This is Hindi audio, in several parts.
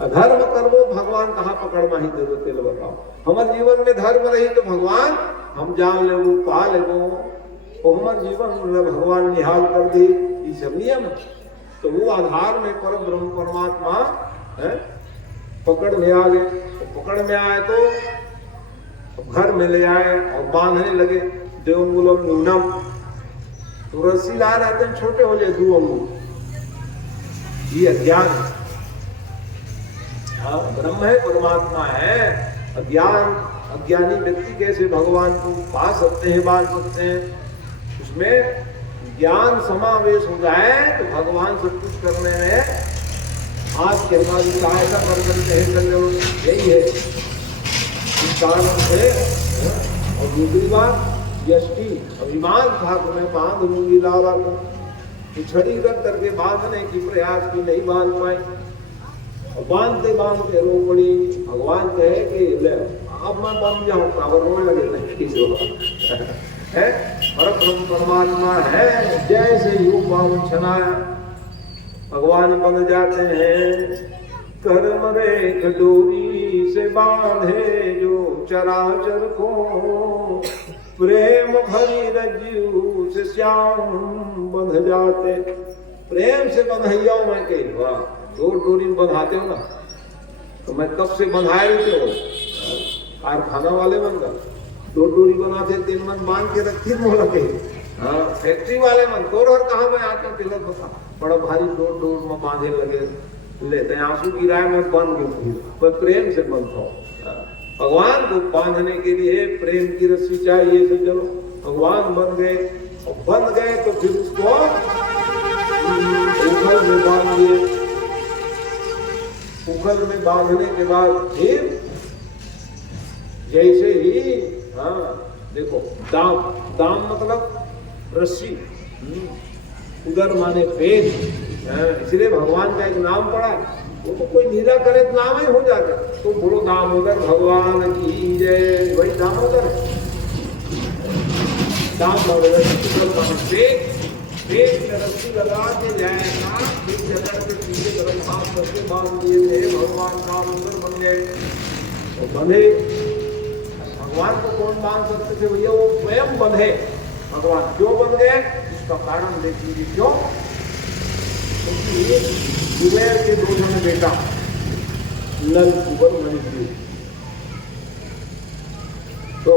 अधर्म कर्मो भगवान कहाँ पकड़ माही दे तेल बताओ। हमारे जीवन में धर्म रही तो भगवान हम जान ले वो पा ले वो हमारे जीवन में भगवान निहाल कर दे। ये सब नियम तो वो आधार में परम ब्रह्म परमात्मा है पकड़ में आ गए। तो पकड़ में आए तो घर में ले आए और बांधने लगे। देवंगुलम न्यूनम तो रस्सी ला रहते हैं छोटे हो जाए 2 अंगुल। ये अज्ञान ब्रह्म है परमात्मा है। अज्ञान अज्ञानी व्यक्ति कैसे भगवान को पा सकते हैं बांध सकते हैं। उसमें ज्ञान समावेश हो जाए तो भगवान सब कुछ करने में हाथ के हमारी सहायता कर सकते हैं। यही है इस कारण से। और दूसरी बात यष्टि अभिमान था कि मैं बांध लूंगी लावा को छड़ी रख करके बांधने की प्रयास की नहीं बांध पाई। और बांधते बांधते रो पड़ी। भगवान कहे कि ले अब मैं बन जाऊँ और रोने लगे है। परमात्मा है जैसे यूं वांछना भगवान बन जाते हैं। कर्म रेख डोरी से बांधे जो चराचर को प्रेम भरी रज्जू से श्याम बंध जाते। प्रेम से बंधैया मैं कही वाह डोरी बंधाते हो ना तो मैं कब से बंधाए रहते हो। कारखाना वाले मन का 2 डोरी बनाते 3 मन बांध के रखी मोला के। हाँ फैक्ट्री वाले मन तो कहाँ में आकर तिलक बता बड़ा भारी डोर में बांधे लगे लेते हैं। आंसू गिराए मैं बन गई मैं प्रेम से बंधता हूँ। भगवान को बांधने के लिए प्रेम की रस्सी चाहिए। तो चलो भगवान बन गए और बन गए तो फिर उसको उखल में बांध दिए। उखल में बांधने के बाद फिर जैसे ही देखो दाम मतलब रस्सी उधर माने पेन। इसलिए भगवान का एक नाम पड़ा है। वो तो कोई नीला करे तो नाम ही हो जाता तो बोलो दामोदर भगवान की जय। वही दामोदर दामोदर पेट में रस्सी लगा के जाएगा फिर जगह के पीछे गर्म हाथ करके बांध दिए थे। भगवान दामोदर बन गए तो बंधे। भगवान को कौन बांध सकते थे भैया वो स्वयं बंधे। भगवान क्यों बन गए इसका कारण देखिए क्यों। क्योंकि कुबेर के 2 जन बेटा नल कुबर मणिपुर तो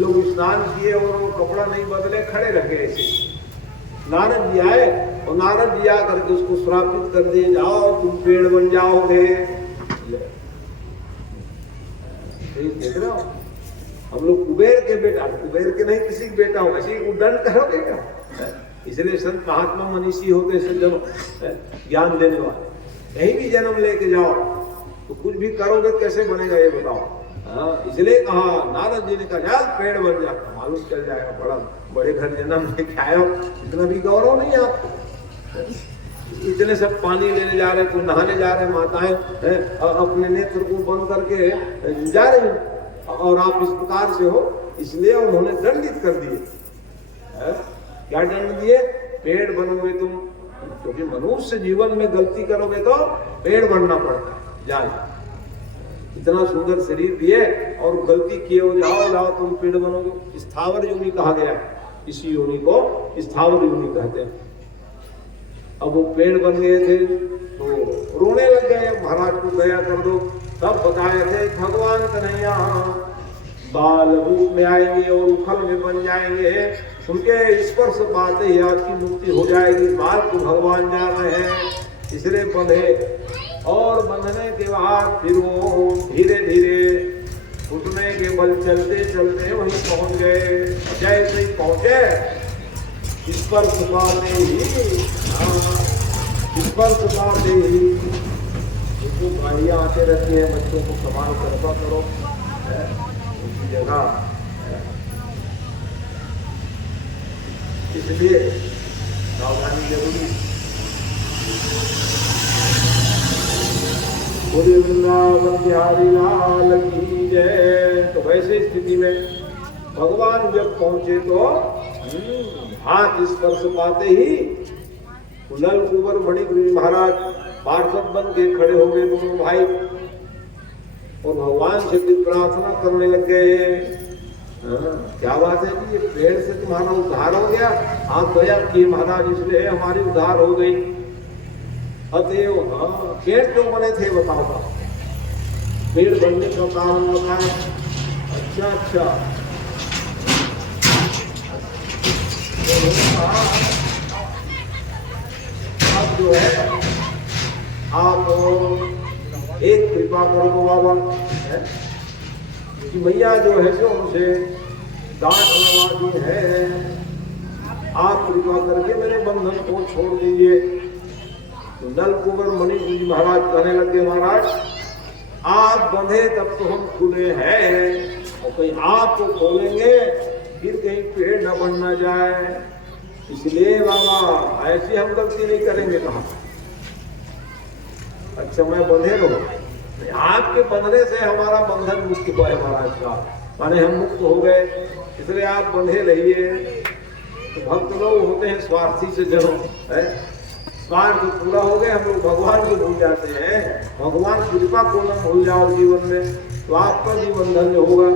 लोग स्नान किए और वो कपड़ा नहीं बदले खड़े रखे ऐसे। नारद जी आए और नारद जी आकर के उसको श्रापित कर दिए जाओ तुम पेड़ बन जाओगे। देख रहे हो हम लोग कुबेर के बेटा कुबेर के नहीं किसी के बेटा हो ऐसे दंड करोगे क्या। इसलिए संत महात्मा मनीषी होते सज्जनों ज्ञान देने वाले कहीं भी जन्म लेके जाओ तो कुछ भी करोगे कैसे बनेगा ये बताओ। इसलिए कहा नारद जी ने कहा यार पेड़ बन जाता मालूम चल जाएगा बड़ा बड़े घर जन्म लेके आए हो इतना भी गौरव नहीं आपको। इतने सब पानी लेने जा रहे कोई नहाने जा रहे माताएं अपने नेत्र को बंद करके जा रही और आप इस प्रकार से हो। इसलिए उन्होंने दंडित कर दिए। क्या दंड दिए पेड़ बनोगे तुम क्योंकि मनुष्य जीवन में गलती करोगे तो पेड़ बनना पड़ता है। जाए इतना सुंदर शरीर दिए और गलती किए हो जाओ तुम पेड़ बनोगे। स्थावर योनि कहा गया है। इसी योनि को स्थावर योनि कहते हैं। अब वो पेड़ बन गए थे तो रोने लग गए महाराज को दया कर दो। तब बताए थे भगवान कन्हैया बाल रूप में आएंगे और उखल में बन जाएंगे। उनके स्पर्श पाते ही आपकी मुक्ति हो जाएगी। बाल को भगवान जा रहे हैं इसलिए बंधे और बंधने के बाद फिर वो धीरे धीरे उठने के बल चलते चलते वहीं पहुंच गए। जैसे ही पहुंचे स्पर्श पाते ही उसको गाड़ियाँ आते रहती है बच्चों को संभाल करवा करो उनकी जगह। इसलिए सावधानी जरूरी। वृंदावन बिहारी लाल की जय। तो वैसे स्थिति में भगवान जब पहुंचे तो हाथ स्पर्श पाते ही नल कुंवर मणिगिरी महाराज पार्षद बन के खड़े हो गए दोनों भाई और भगवान से प्रार्थना करने लग गए। क्या बात है कि ये पेड़ से तुम्हारा उद्धार हो गया, आप दया किए महाराज, इसलिए हमारी उद्धार हो गई। अतएव हाँ, पेड़ क्यों बने थे बताओ? पेड़ बनने का कारण बताया। अच्छा अब जो है आप एक कृपा करो बाबा कि मैया जो है जो उनसे डांट लगा है, आप कृपा करके मेरे बंधन को छोड़ दीजिए। तो नल कुंवर मणिगिरी महाराज कहने लगे, महाराज आप बंधे तब तो हम खुले हैं, और कहीं आपको खोलेंगे फिर कहीं पेड़ न बनना जाए, इसलिए बाबा ऐसी हम गलती नहीं करेंगे। कहा अच्छा मैं बंधे रहूं, आपके बंधने से हमारा बंधन मुक्त हुआ है महाराज का, माने हम मुक्त हो गए, इसलिए आप बंधे रहिए। तो भक्त लोग होते हैं स्वार्थी से जन्म है, स्वार्थ पूरा हो गए, हम लोग भगवान को भूल जाते हैं। भगवान कृपा को न भूल जाओ जीवन में, तो आपका भी बंधन होगा।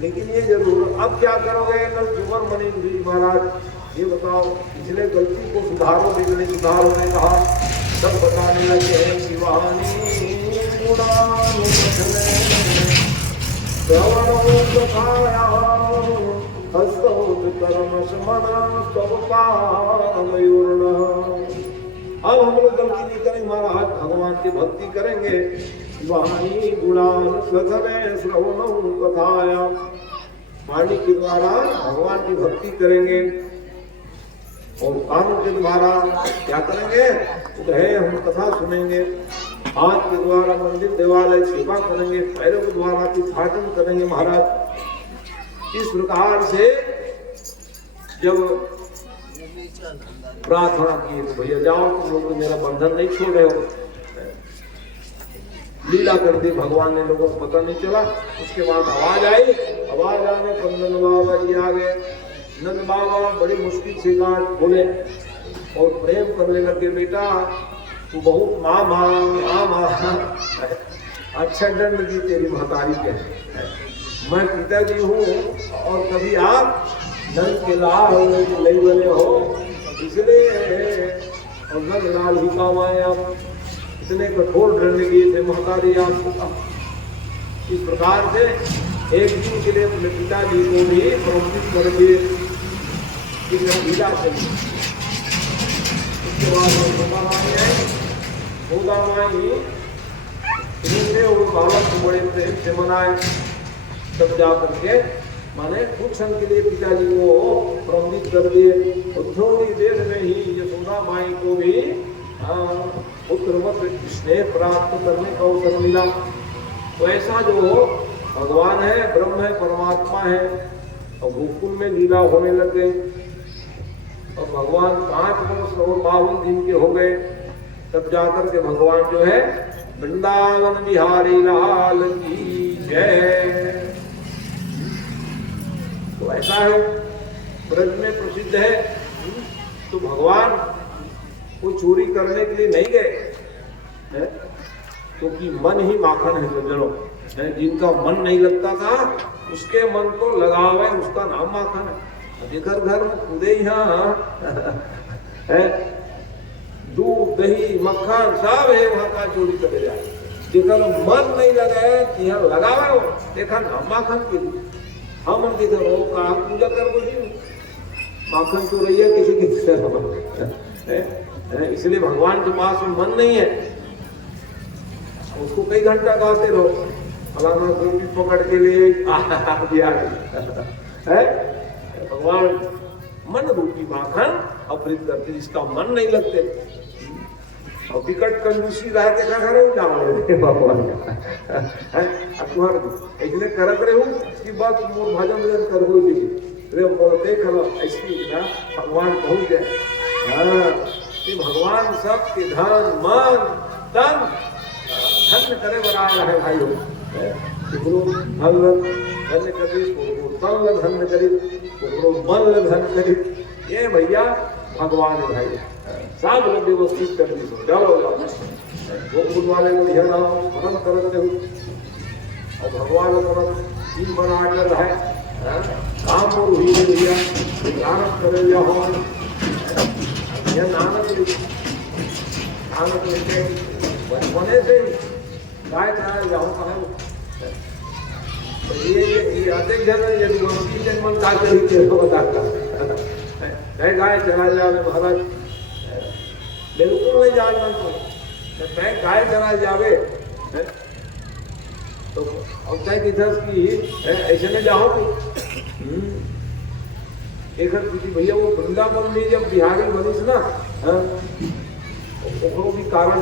लेकिन ये जरूर, अब क्या करोगे नल कुंवर मणिगिरी महाराज, ये बताओ, पिछले गलती को सुधारो, लेकिन सुधारो ने कहा। सब बताने लगे शिवानी अब हम लोग गलती नहीं करेंगे, महाराज भगवान की भक्ति करेंगे। वाणी गुणान कथवे श्रवणं कथाया, वाणी के द्वारा भगवान की भक्ति करेंगे और कानों के द्वारा क्या करेंगे, तो है हम कथा सुनेंगे। हाथ के द्वारा मंदिर देवालय सेवा करेंगे, पैरों के द्वारा तीर्थाटन करेंगे। महाराज इस प्रकार से जब प्रार्थना किए तो भैया जाओ, तुम लोग मेरा बंधन नहीं छोड़ रहे हो, लीला कर दी भगवान ने, लोगों को पता नहीं चला। उसके बाद आवाज आई, आवाज आने पर नंद बाबा जी आ गए। नंद बाबा बड़ी मुश्किल से गांठ खोले और प्रेम करने लगे, बेटा तू बहुत माँ अच्छा दंड दी तेरी महतारी के, मैं पिताजी हूँ और कभी आप नंद के लाल नहीं बने हो, इसलिए और नंद लाल ही काम आए। आप इतने कठोर दंड दिए थे महतारी आपको। इस प्रकार से एक दिन के लिए अपने पिताजी को भी प्रवृत्त कर दिए कि लीला चली। उसके बाद गोदा माई इनसे वो बालक को बड़े प्रेम से मनाए, तब जा करके माने कुछ क्षण के लिए पिताजी को प्रवृत्त कर दिए। और थोड़ी देर में ही यशोदा माई को भी पुत्रवत स्नेह प्राप्त करने का अवसर मिला। तो ऐसा जो भगवान है, ब्रह्म है, परमात्मा है, और गोकुल में लीला होने लग गई। और भगवान 5 वर्ष और 52 दिन के हो गए, तब जाकर के भगवान जो है वृंदावन बिहारी लाल की जय। तो ऐसा है, ब्रज में प्रसिद्ध है। तो भगवान कोई चोरी करने के लिए नहीं गए, क्योंकि मन ही माखन है सज्जनों। जिनका मन नहीं लगता था उसके मन को लगावे, उसका नाम माखन है। घर घर में खुदे यहाँ है, दूध दही मक्खन सब है, वहां का चोरी करे जाए। जिनका मन नहीं लगाए यहाँ लगावे, देखा नाम माखन के लिए हम किधर हो कहा पूजा कर बोली माखन तो रही है किसी की। इसलिए भगवान के पास में मन नहीं है, उसको कई घंटा गाते रहो, फलाना गोपी पकड़ के लिए दिया है। भगवान मन रूपी माखन अपहृत करते, जिसका मन नहीं लगते और टिकट कंजूसी रहते क्या करे भगवान इसलिए करत रहे कि बस मोर भजन भजन कर हो देख लो ऐसी भगवान पहुंच जाए। हाँ, भगवान सबके धन मन तन धन्य करे बना रहे भाई हो। धन्य करी तन धन्य करी मन धन्य करी, ये भैया भगवान भाई। सब लोग व्यवस्थित कर दी, चलो जाओ गोकुल वाले को ध्यान स्मरण करते हो और भगवान अपना टीम बना कर है काम और हुई भैया नानक करे जाओ यह नानक लेके बचपने से ही गाय चलाए जाओ कहा तो ये अनेक जन यदि तीन जन मन का बताता है गाय चला जावे महाराज बिल्कुल नहीं जानना तो मैं गाय चला जावे तो औसा की दस की ऐसे में जाओगे एक भैया वो वृंदावन में जब बिहारी बनी ना वो भी कारण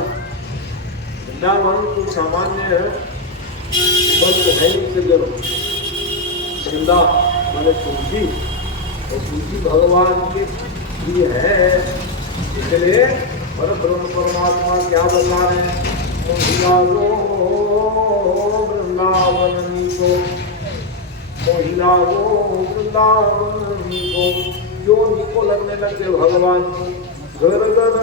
वृंदावन तो सामान्य बंद है से जरूर वृंदा माने तुलसी और तुलसी भगवान के लिए है, इसलिए पर ब्रह्म परमात्मा क्या बता रहे हैं वृंदावन को मोहिला वो वृंदावन को जो निको लगने लगे भगवान को घर घर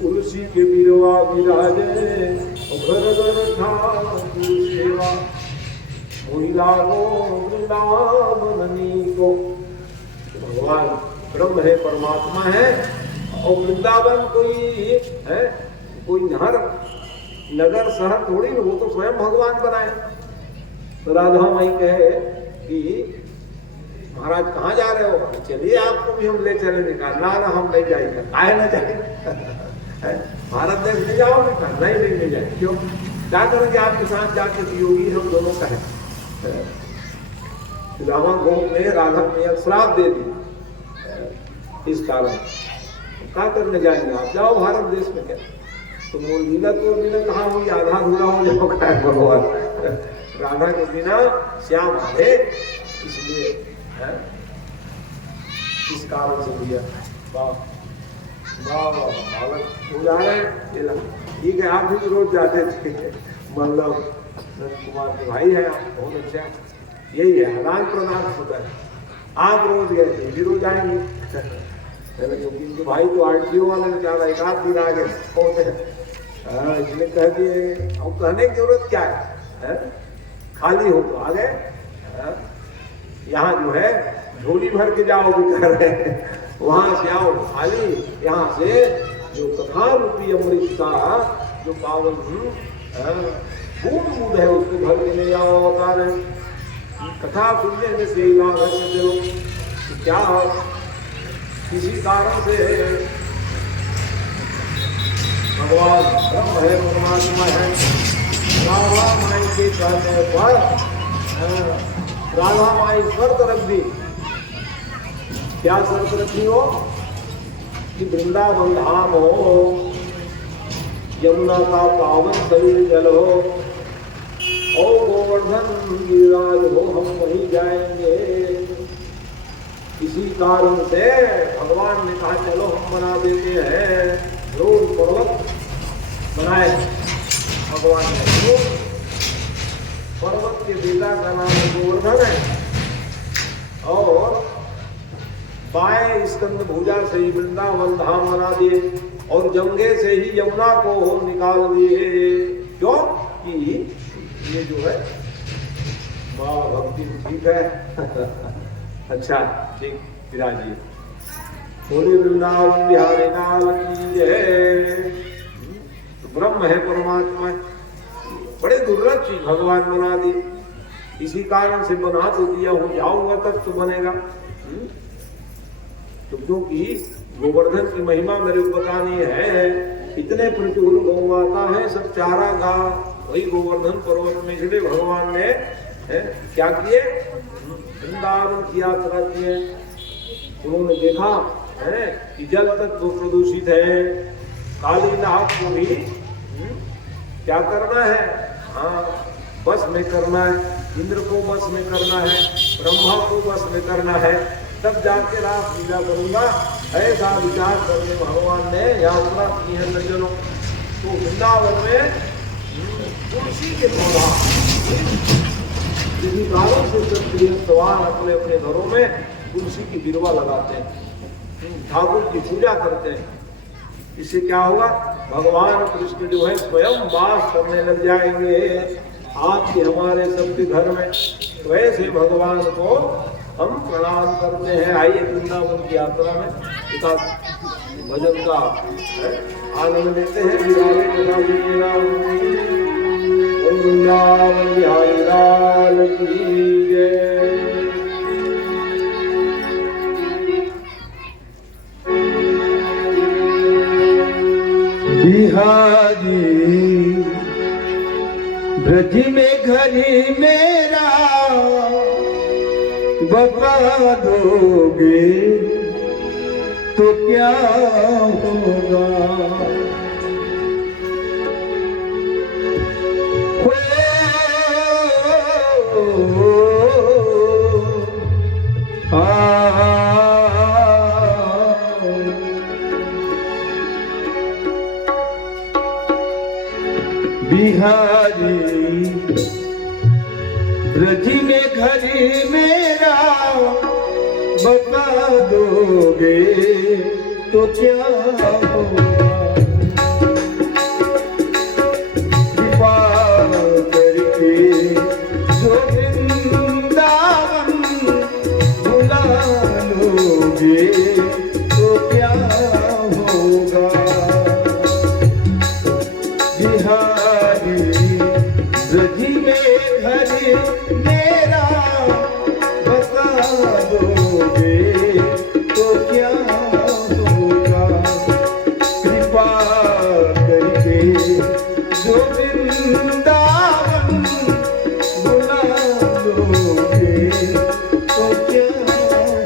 तुलसी के बिरवा विराजे घर घर ठाकुर सेवा मोहिला वो वृंदावन को भगवान ब्रह्म है परमात्मा है और वृंदावन कोई है कोई घर नगर शहर थोड़ी वो तो स्वयं भगवान बनाए। तो राधा माई कहे कि महाराज कहाँ जा रहे हो, चलिए आपको भी हम ले चलेंगे। कहा ना हम नहीं जाएंगे, काहे ना जाएंगे भारत देश में जाओ नहीं ले जाए क्यों क्या करेंगे आपके साथ जाके योगी हम दोनों कहे रावण गोप ने राधा में श्राप दे दी इस कारण क्या करने जाएंगे आप, जाओ भारत देश में। क्या तो वो लीला तो लीला कहाँ हुई, आधा अधूरा हो जाओ भगवान राधा के बिना श्याम आए, इसलिए इस कारण से भैया बालक हो जा रहे हैं। ठीक है आप भी रोज जाते थे मतलब कुमार के भाई है आप बहुत अच्छा, यही है आदान प्रदान होता है। आप रोज गए भी रोज आएंगे क्योंकि इनके भाई तो आरटीओ वाले ने क्या एक आध दिन आगे होते हैं इसलिए कह दिए और कहने की जरूरत क्या है खाली हो तो आ गए। यहाँ जो है झोली भर के जाओगे कह रहे हैं, वहां से आओ खाली, यहाँ से जो कथा रूपी अमृत का जो पावन बूंद है उसको भर के ले जाओ। बता रहे कथा सुनने में से लाभ है चलो क्या हो किसी कारण से भगवान ब्रह्म है परमात्मा है। राधा माई के कहने पर राधा माई शर्त रख दी, क्या शर्त रखी हो कि वृंदावन धाम हो, यमुना का पावन शरीर जल हो और गोवर्धन गिरिराज हो, हम वहीं जाएंगे। इसी कारण से भगवान ने कहा चलो हम बना देते हैं रोज पर्वत बनाए। भगवान ने पर्वत के पिता का नाम गोवर्धन है और बाएं स्कंद भुजा से ही वृंदावन धाम बना दिए और जंगे से ही यमुना को निकाल दिए। क्यों कि ये जो है वाह भक्ति ठीक है अच्छा ठीक विराजिए बोले वृंदावन बिहारी लाल की जय। ब्रह्म है परमात्मा है, बड़े दुर्लभ चीज भगवान बना दी, इसी कारण से बना तो दिया हूं, जाऊंगा तब तो बनेगा। तो क्योंकि गोवर्धन की महिमा मेरे को बतानी है, इतने प्रचुर गौ माता है सब चारा गा, वही गोवर्धन पर्वत में इसलिए भगवान ने क्या किए वृंदावन की यात्रा किए। उन्होंने देखा है कि जल तक तो प्रदूषित है, कालीनाथ को भी क्या करना है, हाँ बस में करना है, इंद्र को बस में करना है, ब्रह्मा को बस में करना है, तब जाके रास लीला करूंगा, ऐसा विचार करने भगवान ने यात्रा की है सज्जनों। तो वृंदावन में तुलसी के पौधा कारण से सवाल अपने अपने घरों में तुलसी की बिरवा लगाते हैं। ठाकुर की पूजा करते हैं। इससे क्या होगा, भगवान कृष्ण जो है स्वयं वास करने लग जाएंगे आपके हमारे सबके घर में। वैसे भगवान को हम प्रणाम करते हैं। आइए वृंदावन की यात्रा में पिता भजन का आनंद लेते हैं। वृंदावन बिहारी लाल की जय। बिहारी ब्रज में घरी मेरा बता दोगे तो क्या होगा। बिहारी ब्रज में घरी मेरा बता दोगे तो क्या होगा। कृपा करके जो वृंदावन बुला लोगे तो क्या होगा। बिहारी ब्रज में घर मेरा बता दोगे तो क्या होगा। कृपा करके जो वृंदावन बुला लोगे तो क्या होगा।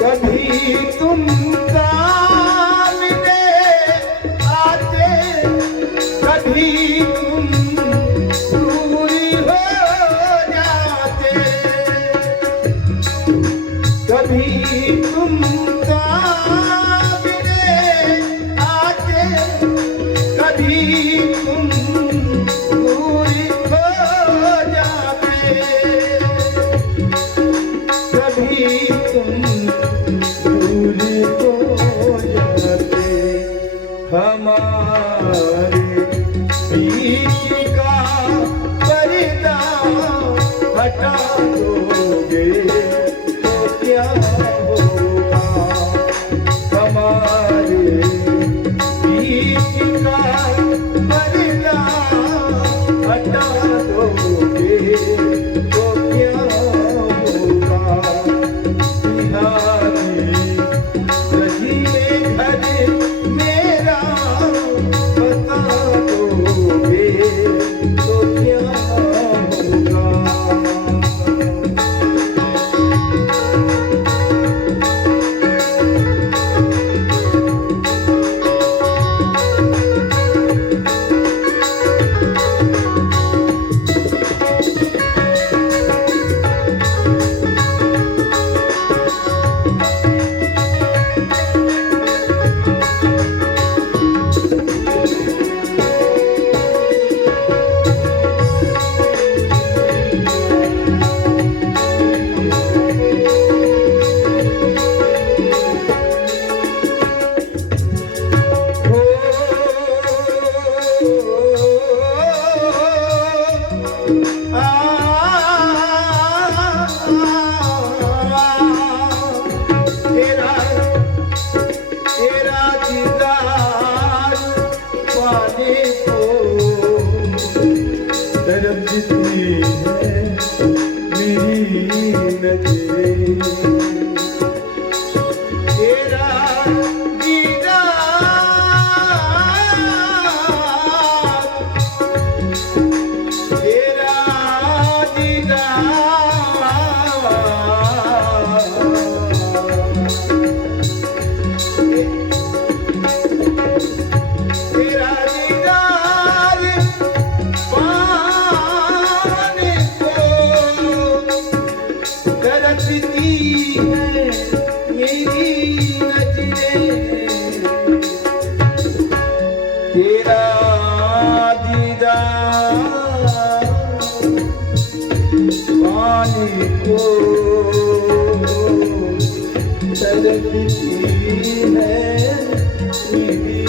कभी तुम सामने आते, कभी तुम दूरी हो जाते। कभी तुम सामने आते, कभी तुम दूरी हो जाते। कभी तुम दूरी हो जाते। हमारे बीच का पर्दा हटा दोगे तो क्या होगा। हमारे बीच का पर्दा हटा दोगे तो क्या होगा। बिहारी ब्रज में घर मेरा बता दोगे तो क्या होगा। को तरसती है मेरी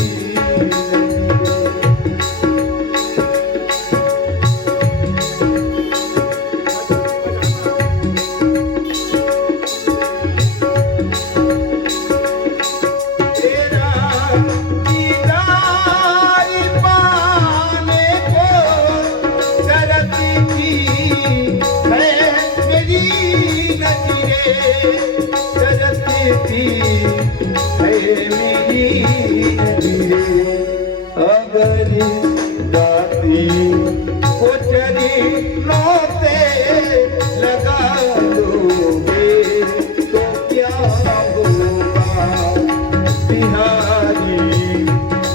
अगर दाती को चरी नौते लगा दोगे तो क्या होगा बिहारी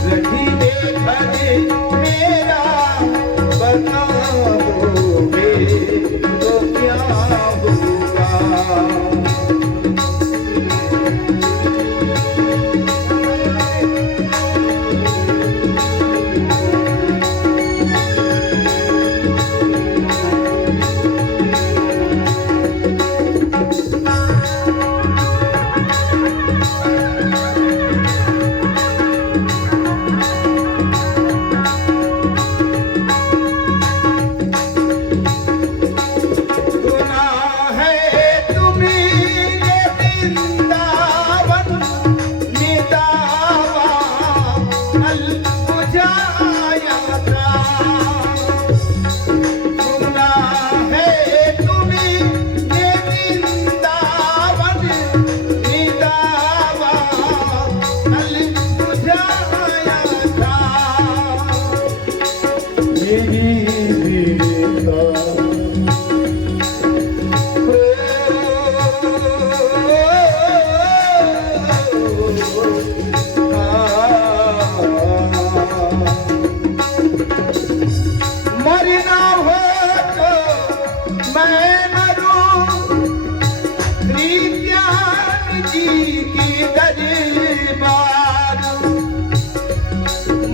रखी घर मेरा बता दोगे तो क्या होगा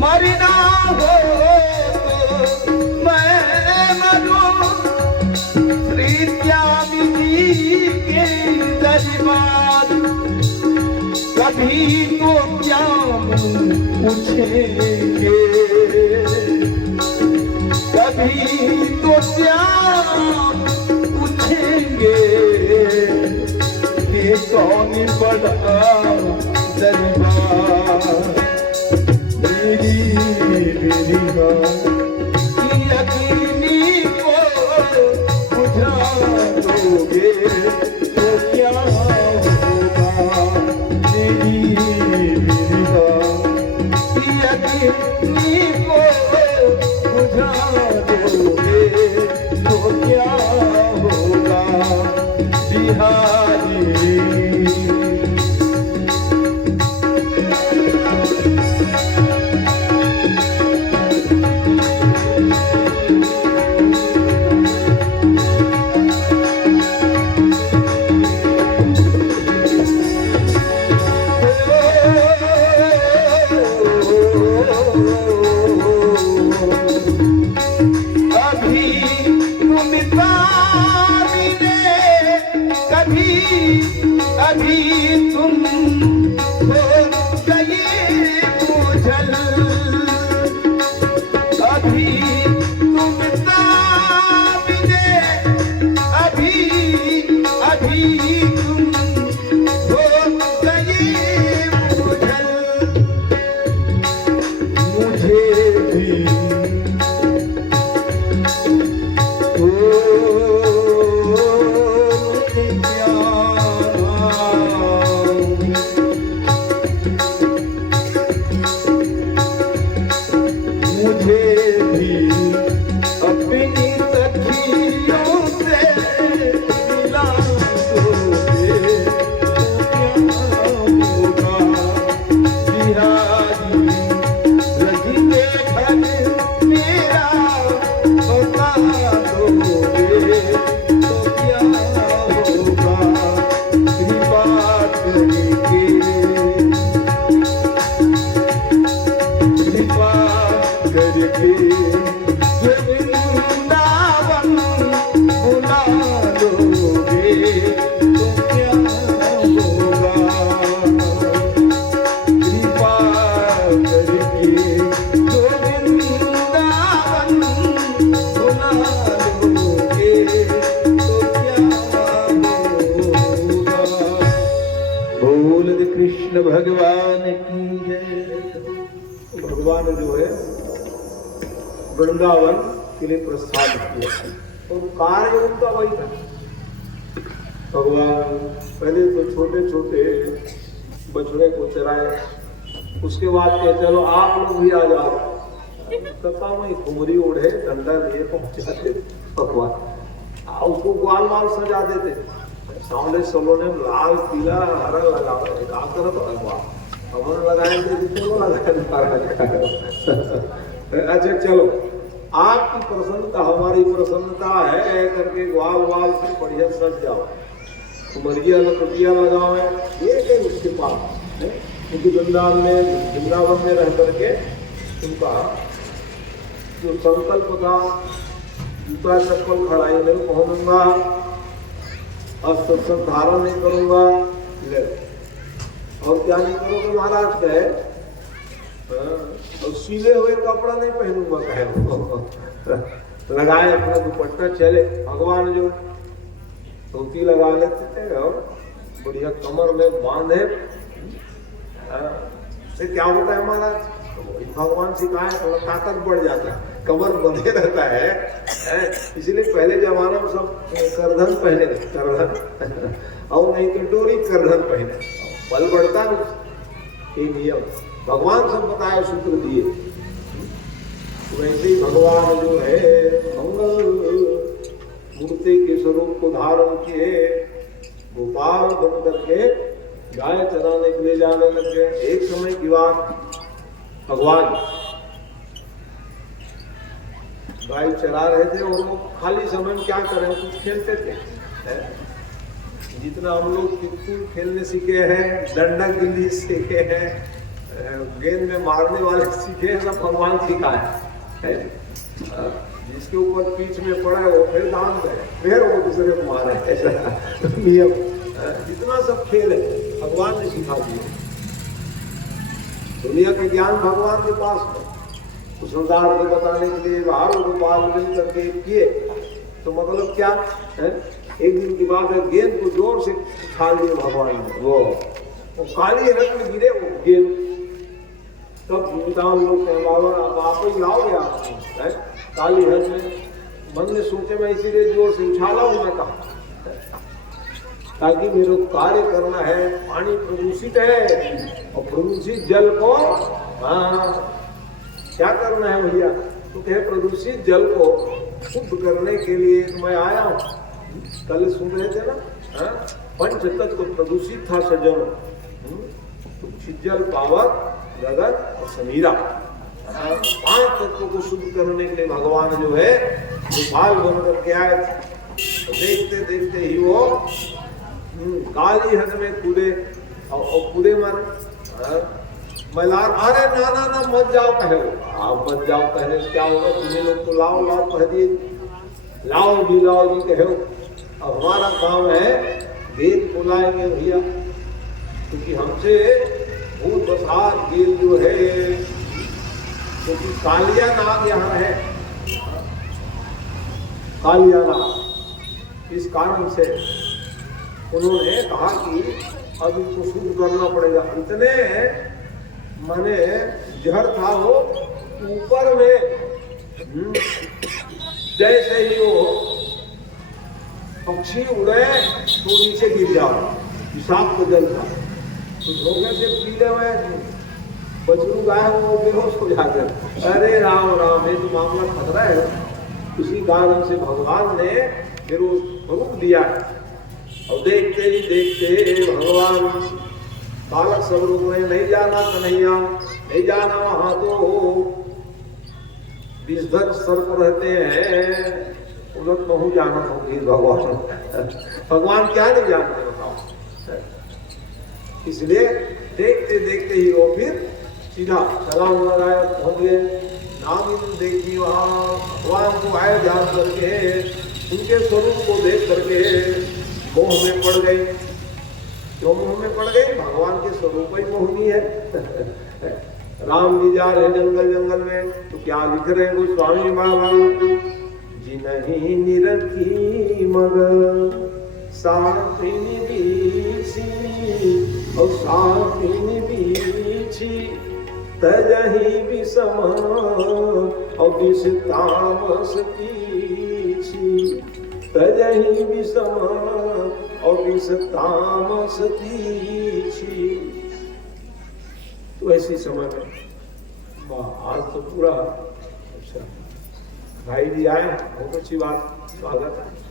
मरना हो तो मैं मरूं श्री श्याम जी के दरबार कभी तो क्या पूछेंगे कभी तो क्या पूछेंगे कि कौन बड़ा दरबार यकीनी को बुझा दोगे तो क्या होगा मेरी यकीनी को बुझा दोगे तो क्या होगा बिहारी अभी तुम हो गए बोझल अभी तुम सामने अभी तुम हो गए बोझल मुझे भी करके वृंदावन बुला लो कृष्ण भगवान की जय। भगवान जो है वृंदावन के लिए प्रस्थान किया और कार्य उनका वही था। भगवान पहले तो छोटे छोटे बछड़े को चराए, उसके बाद कहे चलो आप लोग भी आ जाओ। कथा में खुमरी ओढ़े डंडा लिए पहुंचाते भगवान, उसको ग्वाल वाल सजा देते, सामने सबों ने लाल पीला हरा लगा भगवान हमने लगाएंगे अच्छा चलो आपकी प्रसन्नता हमारी प्रसन्नता है करके ग्वाल वाल से बढ़िया सज जाओ, कुमरिया लकटिया लगाओ, ये कहीं उसके पास है क्योंकि वृंदावन में रह करके उनका जो संकल्प था जूता चप्पल खड़ाई नहीं पहनूंगा, अस्त्र धारण नहीं करूंगा, ले और क्या नहीं करोगे महाराज कहे और सीले हुए कपड़ा नहीं पहनूंगा कहे लगाए अपना दुपट्टा चले। भगवान जो धोती लगा लेते थे और बढ़िया कमर में बांधे से क्या होता है महाराज, भगवान सिखाए तो ताकत बढ़ जाता है, कमर बंधे रहता है इसलिए पहले जमाना में सब करधन पहने करधन और नहीं तो डोरी करधन पहने, बल बढ़ता है ये नियम भगवान सब बताए सूत्र दिए। वैसे ही भगवान जो है मंगल मूर्ति के स्वरूप को धारण किए, गोपाल बन करके गाय चराने के लिए जाने लग गए। एक समय की बात, भगवान गाय चरा रहे थे और वो खाली समय में क्या कर रहे कुछ खेलते थे, जितना हम लोग कितने खेलने सीखे हैं, डंडा गिल्ली सीखे हैं, गेंद में मारने वाले सीखे हैं, सब भगवान सिखाए। जिसके ऊपर पीठ में पड़ा है वो फिर दान दे, फिर वो दूसरे को मारे, ऐसा नियम। जितना सब खेल है भगवान ने सिखा दिया। दुनिया के ज्ञान भगवान के पास है, उस संसार को बताने के लिए बाहर गोपाल मिल करके किए, तो मतलब क्या है, एक दिन की बात है, गेंद को जोर से उठा लिए भगवान ने, वो काली रंग में गिरे वो गेंद, तब जीविताओं लोग आप ही लाओगे आप काली हर में, मन में सोचे मैं इसीलिए जोर से उछाला हूं, मैं कहा ताकि मेरे को कार्य करना है। पानी प्रदूषित है और प्रदूषित जल को क्या करना है भैया, तो कहे प्रदूषित जल को शुद्ध करने के लिए मैं आया हूँ। कल सुन रहे थे ना, पंच तत्व प्रदूषित था सज्जन, जल पावक गगन और समीरा, 5 तत्वों को शुद्ध करने के लिए भगवान जो है गोपाल बन करके आए। देखते देखते ही वो काली हद में कूदे और कूदे मर मलार, अरे ना ना ना मत जाओ कहे, आप मत जाओ कहने से क्या होगा, तुम्हें लोग को लाओ लाओ कह दिए, लाओ जी कहे। अब हमारा काम है गेल बुलाएंगे भैया, क्योंकि हमसे भूत बसात गेल जो है, क्योंकि कालिया नाग यहाँ है, कालिया नाग, इस कारण से उन्होंने कहा कि अब इनको शुद्ध करना पड़ेगा। इतने माने जहर था वो ऊपर में, जैसे ही वो पक्षी उड़े तो नीचे गिर जाओ, हिसाब को जल था, तो धोखे से पीले हुए बछड़ू गाय वो बेहोश हो जाते, अरे राम राम ये तो मामला खतरा है। उसी कारण से भगवान ने फिर वो स्वरूप दिया है। और देखते ही देखते भगवान बालक स्वरूप में, नहीं जाना कन्हैया, नहीं जाना वहां तो विषधर सर्प रहते हैं, उधर नहीं जाना होगी भगवान। भगवान क्या नहीं जानते बताओ, इसलिए देखते देखते ही वो फिर सीधा चला हुआ गाय पहुंच गए। नागिन देखी वहां भगवान को आए जान करके, उनके स्वरूप को देख करके मोह में पड़ गए। क्यों मोह में पड़ गए, भगवान के स्वरूप ही मोहनी है। राम जी जा रहे जंगल जंगल में, तो क्या लिख रहे हैं गोस्वामी बाबा, जिनहि निरखी मगर सापिनी बीछी और सापिनी बीछी तजहि विषम और विष तामस कीछी तजहि विषम और विष तामस कीछी। तो ऐसी समय में आज तो पूरा अच्छा भाई जी आए, बहुत अच्छी बात, स्वागत है।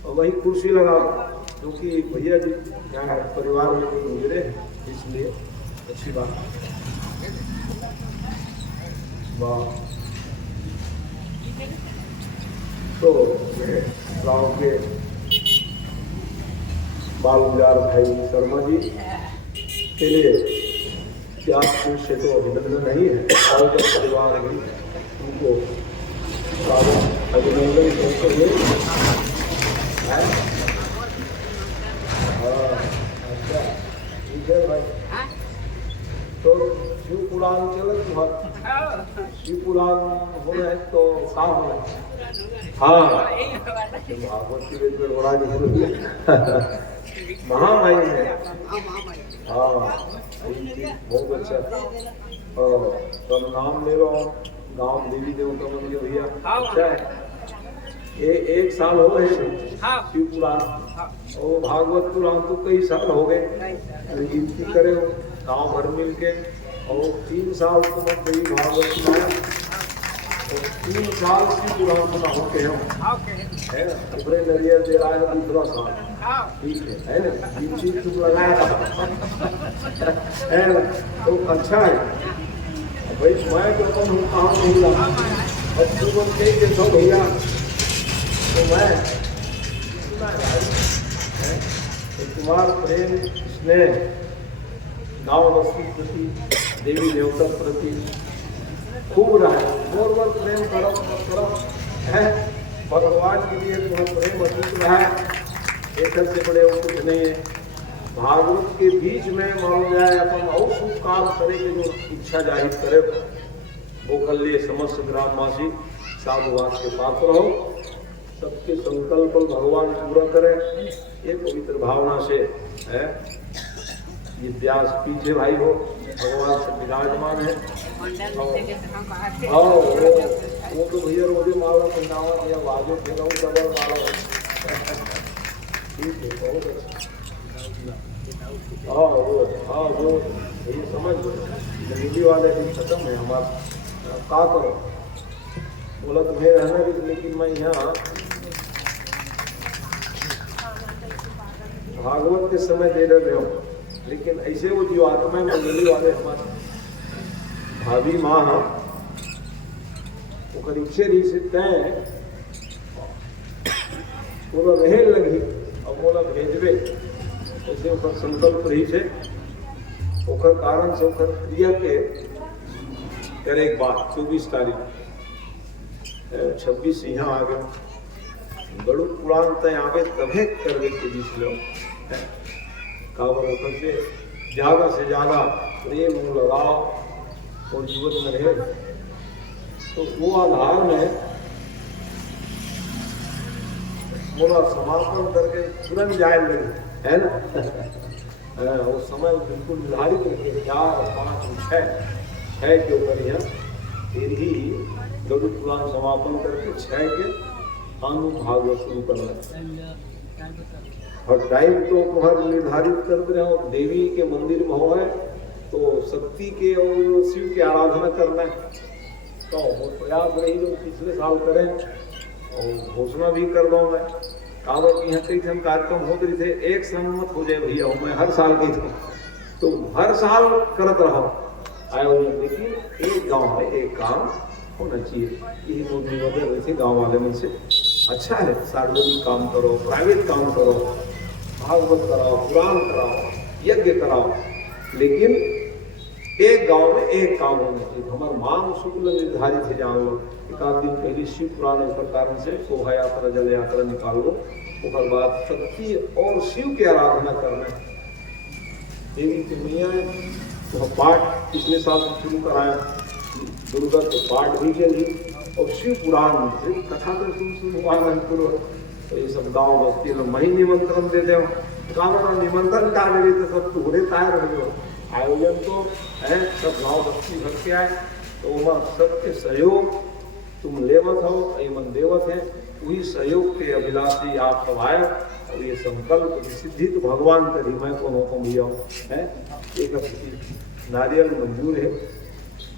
और वही कुर्सी लगाओ क्योंकि भैया जी क्या है परिवार में कोई गुजरे इसलिए अच्छी बात। वाह। तो गाँव के बाल गुजार भाई शर्मा जी के लिए क्या से तो अभिनंदन नहीं है, और जब परिवार भी उनको अभिनंदन करते हुए अच्छा ठीक है भाई। तो शिव पुराण चले तुम्हारा, शिव पुराण हो रहे तो कहाँ हो रहे? हाँ भागवत की वेद में बड़ा जी महामाई है। हाँ बहुत अच्छा। तो नाम ले लो, गाँव देवी देवता मंदिर भैया अच्छा है। ये 1 साल हो गए शिव पुराण और भागवत पुराण तो कई साल हो गए गिनती करे गाँव भर मिल के। और 3 साल तो मत गई भागवत सुनाया और 3 साल शिव पुराण सुना होते हम है ना। ऊपरे नरियल दे रहा है दूसरा साल ठीक है ना, चीज चुप लगाया है ना। तो अच्छा है भाई, मैं तो कम हूँ कहाँ नहीं रहा और जीवन के सो भैया तो मैं कुमार प्रेम स्नेह गाँववासी प्रति देवी देवता प्रति खूब रहा है। और प्रेम करो करो है भगवान के लिए तुम्हारा प्रेम अटूट रहा है, एक से बड़े और कुछ नहीं है। भागवत के बीच में मान जाए अपन और शुभ काम करे के जो इच्छा जाहिर करे वो कर लिए समस्त ग्रामवासी साधुवास के पात्र हो, सबके संकल्प भगवान पूरा करे ये पवित्र भावना से है। ये व्यास पीछे भाई हो भगवान से विराजमान है। और वो तो भैया रोजे माला पहनावा या बाजू फेंका डबल माला ठीक है बहुत अच्छा। हाँ वो ये समझ हिंदी वाले दिन खत्म है हमारा का करो बोला तुम्हें रहना भी, लेकिन मैं यहाँ भागवत के समय दे रहे हो। लेकिन ऐसे वो जीवात्मा मंडली वाले हमारे भाभी माँ वो करीब से तय बोला रहे लगी और बोला भेजबे ऐसे ओकर संकल्प रही से ओकर कारण से ओकर क्रिया के करे एक बात 24 तारीख 26 यहाँ आ गए बड़ू पुराण तय आवे तभे करवे के बीच लो कावर से ज्यादा से ज्यादा प्रेम लगाओ और जीवन में रहे। तो वो आधार में बोला समापन करके तुरंत जाए लगे है ना। वो समय बिल्कुल निर्धारित रखे 4, 5, 6 के ऊपर यहाँ फिर ही गरुड़ पुराण समापन करके 6 के भागवत शुरू करना और टाइम तो तुम्हारा निर्धारित करते रहो। देवी के मंदिर में हो है तो शक्ति के और शिव की आराधना करना है तो प्रयास रही जो पिछले साल करें और घोषणा भी कर दो मैं कावड़ की यहाँ कई कार्यक्रम होते थे एक संगमत हो जाए भैया मैं हर साल गई थी तो हर साल करत रहो आयोजन। लेकिन एक गांव में एक काम होना चाहिए यही मोदी वजह रहे थे गाँव वाले मन से अच्छा है सार्वजनिक काम करो प्राइवेट काम करो भागवत कराओ पुराण कराओ यज्ञ कराओ लेकिन एक गांव में एक काम होना चाहिए। हमारे मांग शुक्ल निर्धारित है जान लो एक आध दिन पहले शिव पुराण के कारण से शोभा यात्रा जल यात्रा निकाल लो उसके बाद शक्ति और शिव की आराधना करना है। देवी की मैया तो पाठ पिछले साल शुरू कराया दुर्गा तो पाठ भी के लिए और शिव पुराण से कथा तो सुन आनंद पूर्वक तो ये सब गांव बस्ती में मही निमंत्रण दे दो, गाँव निमंत्रण का मेरी तो सब टुकड़े तैयार हो गए। आयोजन तो है सब गांव बस्ती भर के आए, तो वहाँ सबके सहयोग तुम लेवत हो, एमन देवत है, वही सहयोग के अभिलाषी आप सब आए और ये संकल्प की सिद्धि तो भगवान करी, मैं को हुक्म लिया है। एक नारियल मंजूर है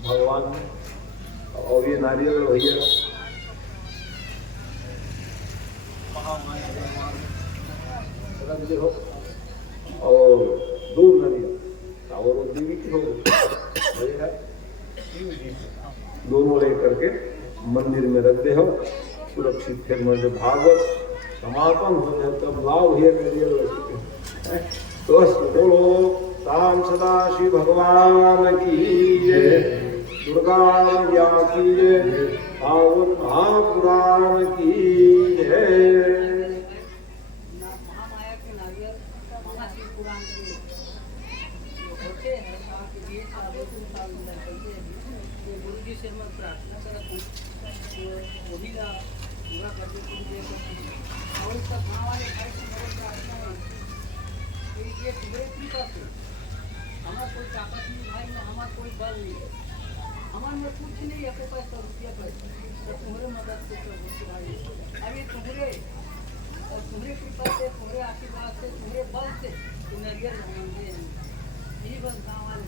भगवान ने, और ये नारियल भैया रख दे हो, और दो नारियल और वो देवी की हो दोनों लेकर के मंदिर में रख दे हो सुरक्षित। फिर में जो भागवत समापन हो जाए तब लाभ है नारियल। तो बोलो राम सदा शिव भगवान की जय, दुर्गा मैया की जय, पावन महापुराण की जय। गुरुजी से मैं प्रार्थना करता हूँ वही ना पूरा करने के लिए और उसका गाँव वाले भाई से मेरी प्रार्थना है कि ये तुम्हारे कृपा से हमारा कोई ताकत नहीं भाई ना, हमारा कोई बल नहीं है, हमारे में कुछ नहीं है, पैसा रुपया पैसा तो तुम्हारे मदद से सब भाई अभी तुम्हारे कृपा से, तुम्हारे आशीर्वाद से, तुम्हारे बल से तुम नरियर यही बस गाँव वाले